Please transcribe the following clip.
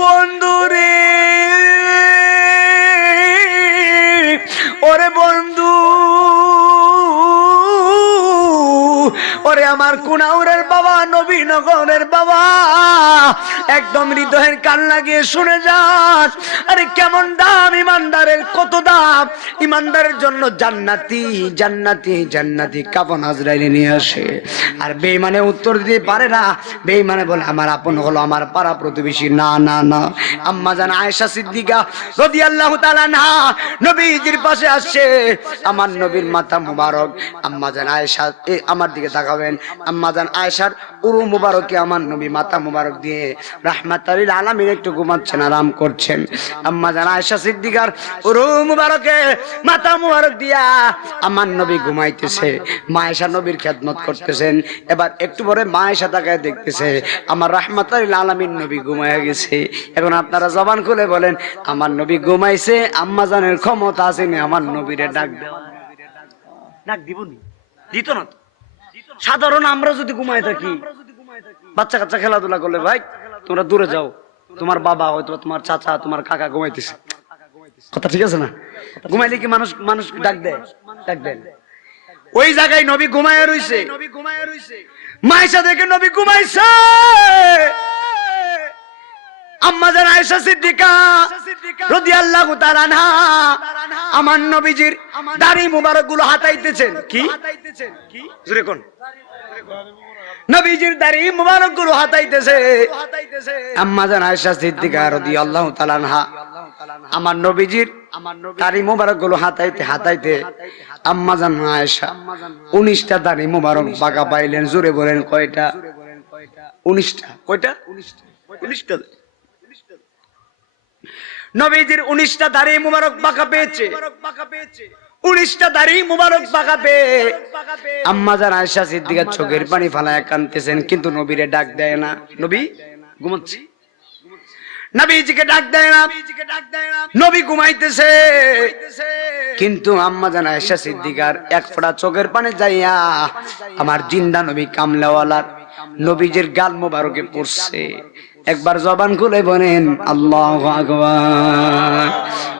বন্ধু রে, ওরে বন্ধু, ওরে আমার কুনাউরের বাবা, নবীনগরের বাবা, একদম হৃদয়ের কান লাগিয়ে শুনে যান। আরে কেমন দাম ইমানদারের, কত দাম ইমানদারের জন্য। জান্নাতি জান্নাতি জান্নাতি কাফন আজরাইলে নিয়ে আসে, আর বেঈমানে উত্তর দিতে পারে না। বেঈমানে বলে আমার আপন হলো আমার পাড়া প্রতিবেশী। না না না, আম্মা জান আয়েশা সিদ্দিকা রাদিয়াল্লাহু তাআলা আনহা নবীজির পাশে আসছে। আমার নবীর মাথা মুবারক, আম্মা জান আয়েশা আমার দিকে তাকাবেন, আম্মা জান আয়েশার উরু মুবারকে আমার নবী মাথা মুবারক দিয়ে রাহমাতুল লিল আলামিন একটু ঘুমাচ্ছেন, আরাম করছেন। আম্মা জান আয়েশা সিদ্দিকার উরু মুবারকে মাথা মুবারক দিয়া আমার নবী ঘুমাইতেছে। মা আয়েশা নবীর খেদমত করতেছেন। এবার একটু পরে মা আয়েশা তাকায় দেখতেছে আমার রাহমাতুল লিল আলামিন নবী ঘুমায়া গেছে। এখন আপনারা জবান খুলে বলেন, আমার নবী ঘুমাইছে, আম্মা জানের ক্ষমতা আছে না আমার নবীরে ডাক দেওয়া? ডাক দিবনি? দিত না তো। সাধারণ আমরা যদি ঘুমায় থাকি, বাচ্চা কাচ্চা খেলাধুলা করলে, ভাই তোমরা দূরে যাও, তোমার বাবা হয়তো তোমার চাচা তোমার কাকা ঘুমাইতেছে, কথা ঠিক আছে না? ঘুমাইলে কি মানুষ মানুষ ডাক দেয়? ডাক দেয়। ওই জায়গায় নবী ঘুমায় রইছে, মায়েশা দেখে নবী ঘুমাইছে। আম্মা জান আয়েশা সিদ্দিকা রাদিয়াল্লাহু তাআলা আনহা আমার নবীজির দাড়ি মুবারক গুলো হাতাইতেছেন। কি জোরে কোন? নবীজির দাড়ি মুবারক গুলো হাতাইতেছে। আম্মা জান আয়েশা সিদ্দিকা রাদিয়াল্লাহু তাআলা আনহা আমার নবীজির দাড়ি মুবারক গুলো হাতাইতে হাতাইতে আম্মা জান আয়েশা 19টা দাড়ি মুবারক বাঁকা পাইলেন। জোরে বলেন কয়টা? 19টা। কয়টা? 19টা। নবীজির 19টা দাড়ি মুবারক বাঁকা পেয়েছে। 19টা দাড়ি মুবারক বাঁকা পেয়ে আম্মা জান আয়েশা সিদ্দিকা চোখের পানি ফালায় কাঁদতেছেন, কিন্তু নবীরে ডাক দেয় না। নবী ঘুমাচ্ছে, নবীজিকে ডাক দেয় না, নবী ঘুমাইতেছে। কিন্তু আম্মা জান আয়েশা সিদ্দিকার এক ফোঁটা চোখের পানি যাইয়া আমার জিন্দা নবী কামলাওয়ালার নবীজির গাল মোবারকে পড়ছে। একবার জবান খুলে বলেন আল্লাহু আকবার।